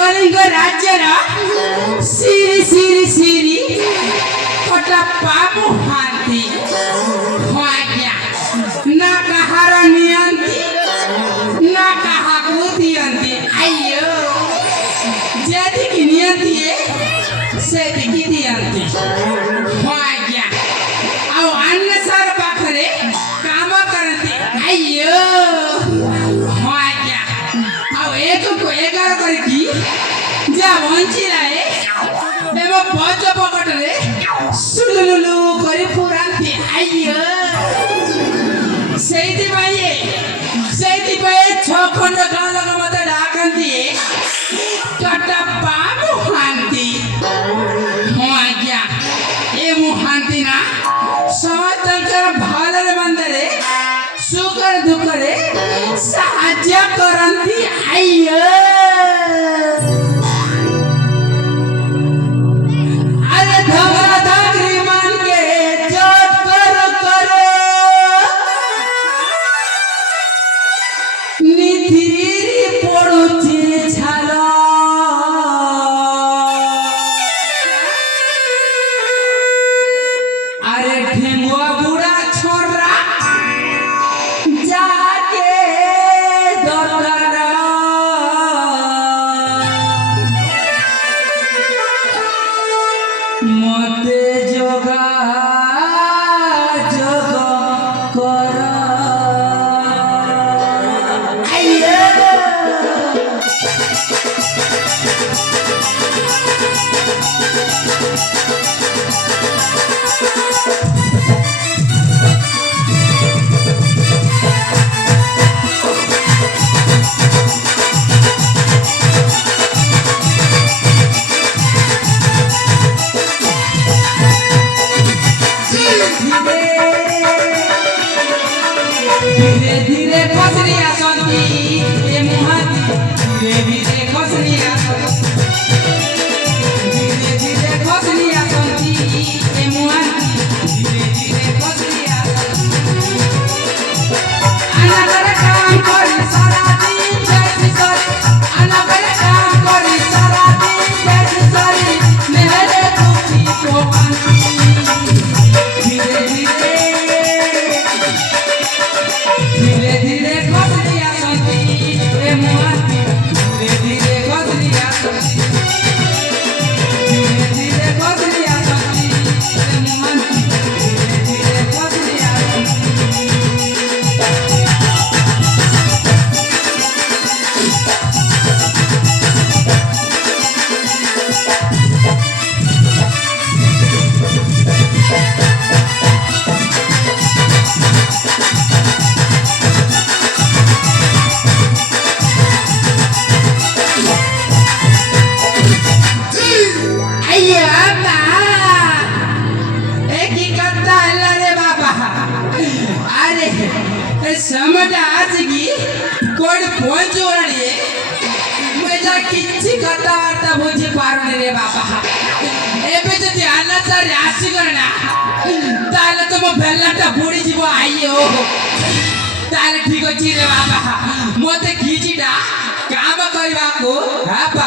कलिंग राज्यर सिरी सिरी सिरी कटप्पा मुहांती आज्ञा ना कहार नियंती ना कहाकू दियंती अयो जेदिकी नियंती सेदिकी दियंती आज्ञा ଆଉ ଅନ୍ନସାର ପାଖରେ କାମ କରନ୍ତି ଆయ్యో ହଁ ଆଜ୍ଞା ଆଉ ଏକକୁ 11 କରିକି ଯା ବଞ୍ଚିଲାଏ ଦେବ ପଞ୍ଚ ପକଟରେ ସୁଲୁଲୁ କରି ପୁରାନ୍ତି ଆయ్యో ସେଇଥିପାଇଁ ଛଅ ଖଣ୍ଡ ଗାଁ ଲୋକ ମତେ ଡାକନ୍ତି କଟପ୍ପା ମୁହାନ୍ତି ହଁ ଆଜ୍ଞା ଏ ମୁହାନ୍ତି ନା ସମସ୍ତଙ୍କର ଭଲରେ ମନ୍ଦରେ ସୁଖରେ ଦୁଃଖରେ ସାହାଯ୍ୟ କରନ୍ତି ଆయ్యో अरे धमरा धमरी मान के जोत करो करो निधिरी पड़ुची झाल अरे ढेंगुआ बुढ़ा छोरा जाके दरकार मते जोगा जोग कर धीरे धीरे खसरी आसंती ए मुहांती धीरे धीरे खसरी आसंती धीरे धीरे खसरी आसंती ए मुहांती धीरे धीरे खसरी आसंती आना करे काम करी सारा दिन जैसे सरी आना करे काम करी सारा दिन जैसे सरी मेरे दुखी को कांती धीरे धीरे धीरे धीरे खसरी आसंती ए मुहांती धीरे धीरे खसरी आसंती धीरे धीरे खसरी आसंती ए मुहांती धीरे धीरे खसरी आसंती समझा आज की कोड पहुंचो रे मुझे किछि कथा वार्ता बुझी पारुनी रे बाबा एबे जदि अनाचार राशि करना ताले तुम बेलाटा बुड़ी जीव आइयो ताले ठीक अछि रे बाबा मते किछिटा काम करबा को बाबा